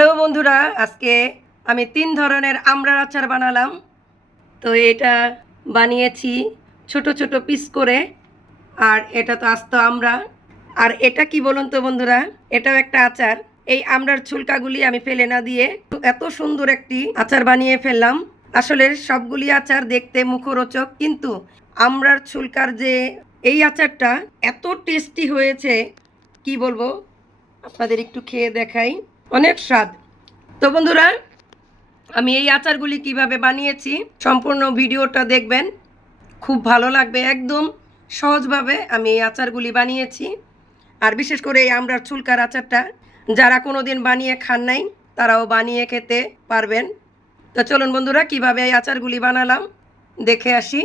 Hello বন্ধুরা, আজকে আমি 3 ধরনের আমড়ার আচার বানালাম। তো এটা বানিয়েছি ছোট ছোট পিস করে। আর এটা তো আস্ত আমড়া। আর এটা কি বলুন তো বন্ধুরা, এটাও একটা আচার। এই আমড়ার ছুলকাগুলি আমি ফেলে না দিয়ে এত সুন্দর একটি আচার বানিয়ে ফেললাম। আসলে সবগুলি আচার দেখতে মুখরোচক, কিন্তু আমড়ার ছুলকার যে এই আচারটা এত টেস্টি হয়েছে, কি বলবো, আপনাদের একটু খেয়ে দেখাই। অনেক স্বাদ। তো বন্ধুরা, আমি এই আচারগুলি কিভাবে বানিয়েছি সম্পূর্ণ ভিডিওটা দেখবেন, খুব ভালো লাগবে। একদম সহজভাবে আমি এই আচারগুলি বানিয়েছি। আর বিশেষ করে এই আমড়ার ছুলকার আচারটা যারা কোনো দিন বানিয়ে খান নাই, তারাও বানিয়ে খেতে পারবেন। তো চলুন বন্ধুরা, কিভাবে এই আচারগুলি বানালাম দেখে আসি।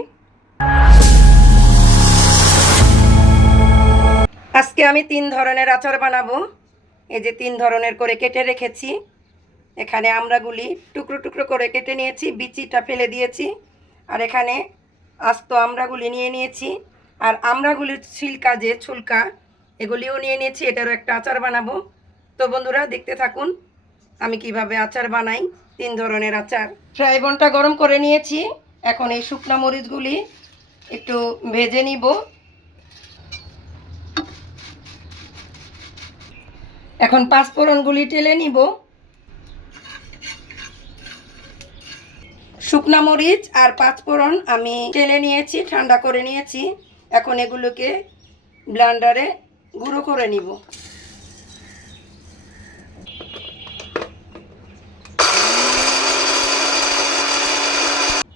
আজকে আমি 3 ধরনের আচার বানাবো। এই যে 3 ধরনের করে কেটে রেখেছি। এখানে আমড়াগুলি টুকরো টুকরো করে কেটে নিয়েছি, বিচিটা ফেলে দিয়েছি। আর এখানে আস্ত আমড়াগুলি নিয়ে নিয়েছি। আর আমড়াগুলির ছিলকা যে ছুলকা, এগুলিও নিয়ে নিয়েছি। এটারও একটা আচার বানাবো। তো বন্ধুরা, দেখতে থাকুন আমি কিভাবে আচার বানাই। 3 ধরনের আচার। ফ্রাই প্যানটা গরম করে নিয়েছি। এখন এই শুকনা মরিচগুলি একটু ভেজে নিব। এখন পাঁচফোড়নগুলি টেলে নিব। শুকনা মরিচ আর পাঁচফোড়ন আমি টেলে নিয়েছি, ঠান্ডা করে নিয়েছি। এখন এগুলোকে ব্লেন্ডারে গুঁড়ো করে নিব।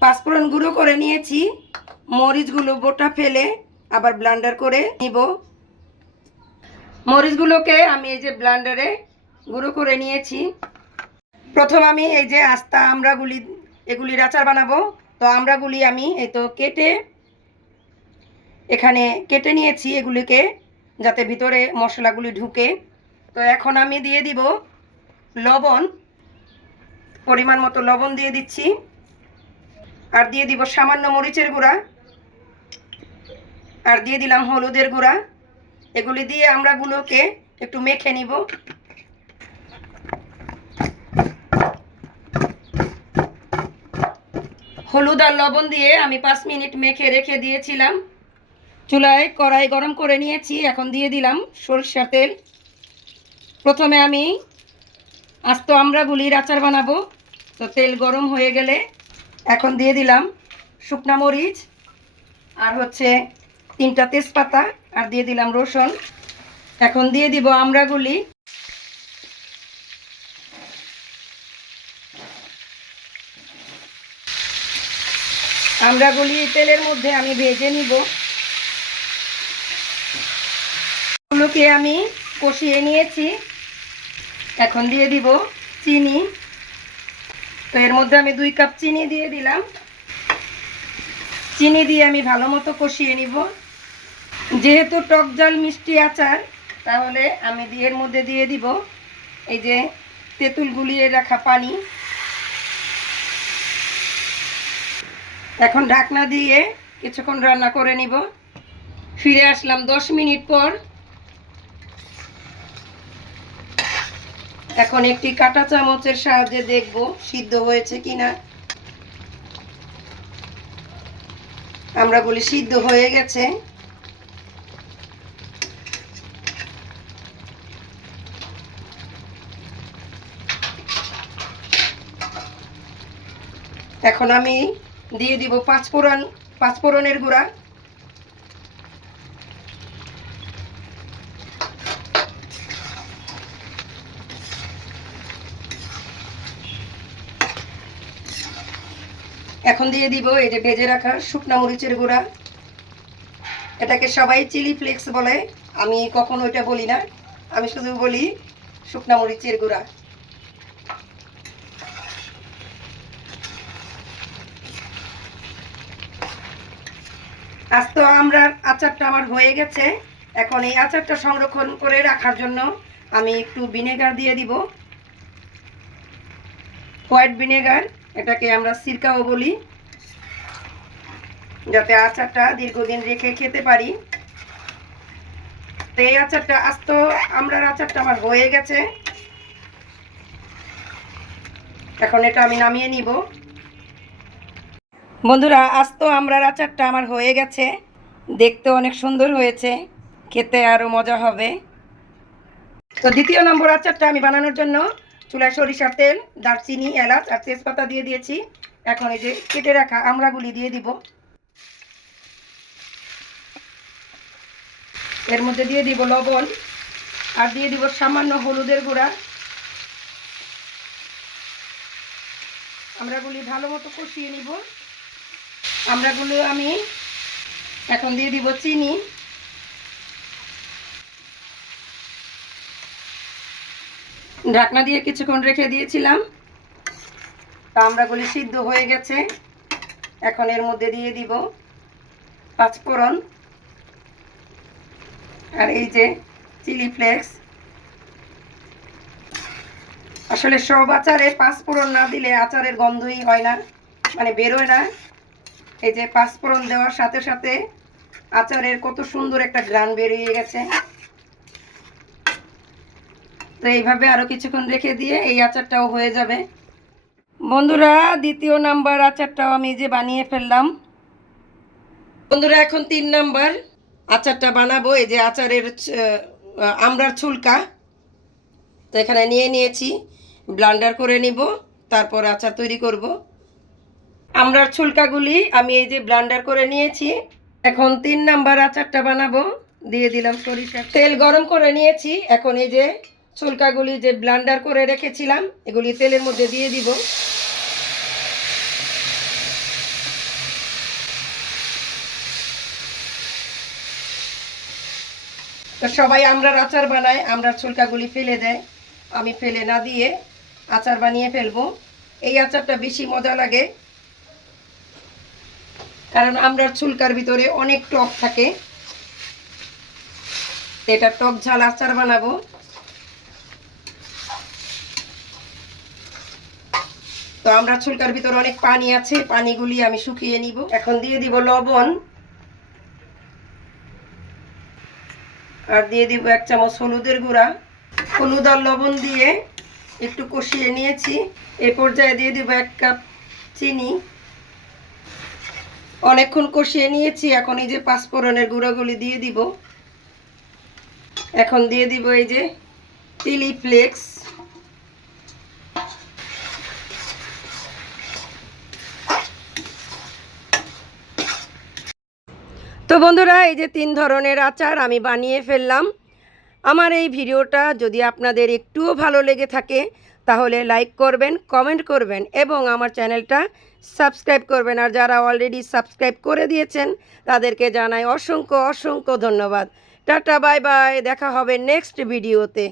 পাঁচফোড়ন গুঁড়ো করে নিয়েছি। মরিচগুলো বোটা ফেলে আবার ব্লেন্ডার করে নিব। মরিচগুলোকে আমি এই যে ব্লেন্ডারে গুঁড়ো করে নিয়েছি। প্রথম আমি এই যে আস্তা আমড়াগুলি, এগুলির আচার বানাবো। তো আমড়াগুলি আমি এই তো এখানে কেটে নিয়েছি এগুলিকে, যাতে ভিতরে মশলাগুলি ঢুকে। তো এখন আমি দিয়ে দিব লবণ, পরিমাণ মতো লবণ দিয়ে দিচ্ছি। আর দিয়ে দিব সামান্য মরিচের গুঁড়া, আর দিয়ে দিলাম হলুদের গুঁড়া। এগুলি দিয়ে আমড়াগুলোকে একটু মেখে নিব। হলুদ আর লবণ দিয়ে আমি 5 মিনিট মেখে রেখে দিয়েছিলাম। চুলায় কড়াই গরম করে নিয়েছি। এখন দিয়ে দিলাম সরষের তেল। প্রথমে আমি আস্ত আমড়াগুলির আচার বানাবো। তো তেল গরম হয়ে গেলে এখন দিয়ে দিলাম শুকনা মরিচ, আর হচ্ছে 3টা তেজপাতা, আর দিয়ে দিলাম রসুন। এখন দিয়ে দিব আমড়াগুলি। আমড়াগুলি তেলের মধ্যে আমি ভেজে নিব। এগুলোকে আমি কষিয়ে নিয়েছি। এখন দিয়ে দিব চিনি। তো এর মধ্যে আমি 2 কাপ চিনি দিয়ে দিলাম। চিনি দিয়ে আমি ভালো মতো কষিয়ে নিব। যেহেতু টক ঝাল মিষ্টি আচার, তাহলে আমি এর মধ্যে দিয়ে দিব এই যে তেঁতুল গুলিয়ে রাখা পানি। এখন ঢাকনা দিয়ে কিছুক্ষণ রান্না করে নিব। ফিরে আসলাম 10 মিনিট পর। এখন একটি কাঁটা চামচের সাহায্যে দেখব সিদ্ধ হয়েছে কিনা। আমড়াগুলি সিদ্ধ হয়ে গেছে। এখন আমি দিয়ে দিব পাঁচফোড়নের গুঁড়া। এখন দিয়ে দিব এই যে ভেজে রাখা শুকনা মরিচের গুঁড়া। এটাকে সবাই চিলি ফ্লেক্স বলে, আমি কখনো এটা বলি না, আমি শুধু বলি শুকনা মরিচের গুঁড়া। আজ তো আমড়ার আচারটা আমার হয়ে গেছে। এখন এই আচারটা সংরক্ষণ করে রাখার জন্য আমি একটু ভিনেগার দিয়ে দিব, হোয়াইট ভিনেগার। এটাকে আমরা সিরকাও বলি, যাতে আচারটা দীর্ঘদিন রেখে খেতে পারি। তো এই আচারটা আস্ত আমড়ার আচারটা আমার হয়ে গেছে। এখন এটা আমি নামিয়ে নিব। বন্ধুরা, আস্ত আমড়ার আচারটা আমার হয়ে গেছে। দেখতে অনেক সুন্দর হয়েছে, খেতে আরও মজা হবে। তো দ্বিতীয় নম্বর আচারটা আমি বানানোর জন্য চুলায় সরিষার তেল, দারচিনি, এলাচ আর তেজপাতা দিয়ে দিয়েছি। এখন এই যে কেটে রাখা আমড়াগুলি দিয়ে দিব। এর মধ্যে দিয়ে দিব লবণ আর দিয়ে দিব সামান্য হলুদের গুঁড়া। আমড়াগুলি ভালো মতো কষিয়ে নিব। আমড়াগুলো আমি এখন দিয়ে দিব চিনি, ঢাকনা দিয়ে কিছুক্ষণ রেখে দিয়েছিলাম। আমড়াগুলি সিদ্ধ হয়ে গেছে। এখন এর মধ্যে দিয়ে দিব পাঁচফোড়ন আর এই যে চিলি ফ্লেক্স। আসলে সব আচারে পাঁচফোড়ন না দিলে আচারের গন্ধই হয় না, মানে বেরোয় না। এই যে পাঁচফোড়ন দেওয়ার সাথে সাথে আচারের কত সুন্দর একটা ঘ্রাণ বেরিয়ে গেছে। তো এইভাবে আরও কিছুক্ষণ রেখে দিয়ে এই আচারটাও হয়ে যাবে। বন্ধুরা, দ্বিতীয় নাম্বার আচারটাও আমি যে বানিয়ে ফেললাম। বন্ধুরা, এখন 3 নাম্বার আচারটা বানাবো। এই যে আচারের আমড়ার ছুলকা, তো এখানে নিয়ে নিয়েছি, ব্লেন্ডার করে নিব, তারপর আচার তৈরি করব। আমড়ার ছুলকাগুলি আমি এই যে ব্লেন্ডার করে নিয়েছি। এখন 3 নাম্বার আচারটা বানাবো। দিয়ে দিলাম সরিষার তেল, গরম করে নিয়েছি। এখন এই যে ছুলকাগুলি যে ব্লেন্ডার করে রেখেছিলাম এগুলি তেলের মধ্যে দিয়ে দিব। তো সবাই আমড়ার আচার বানায়, আমড়ার ছুলকাগুলি ফেলে দেয়। আমি ফেলে না দিয়ে আচার বানিয়ে ফেলবো। এই আচারটা বেশি মজা লাগে, কারণ আমড়ার ছুলকার ভিতরে অনেক টক থাকে। এটা টক ঝাল আচার বানাবো। তো আমড়ার ছুলকার ভিতরে অনেক পানি আছে, পানিগুলি আমি শুকিয়ে নিব। এখন দিয়ে দিব লবণ আর দিয়ে দিব 1 চামচ হলুদের গুঁড়া। হলুদ আর লবণ দিয়ে একটু কষিয়ে নিয়েছি। এই পর্যায়ে দিয়ে দিব 1 কাপ চিনি। অনেকক্ষণ কষিয়ে নিয়েছি। এখন এই যে পাঁচফোড়নের গুঁড়োগুলি দিয়ে দিব। এখন দিয়ে দিব এই যে চিলি ফ্লেক্স। তো বন্ধুরা, এই যে 3 ধরনের আচার আমি বানিয়ে ফেললাম। আমার এই ভিডিওটা যদি আপনাদের একটুও ভালো লেগে থাকে তাহলে লাইক করবেন, কমেন্ট করবেন এবং আমার চ্যানেলটা সাবস্ক্রাইব করবেন। আর যারা অলরেডি সাবস্ক্রাইব করে দিয়েছেন তাদেরকে জানাই অসংখ্য অসংখ্য ধন্যবাদ। টাটা, বাই বাই, দেখা হবে নেক্সট ভিডিওতে।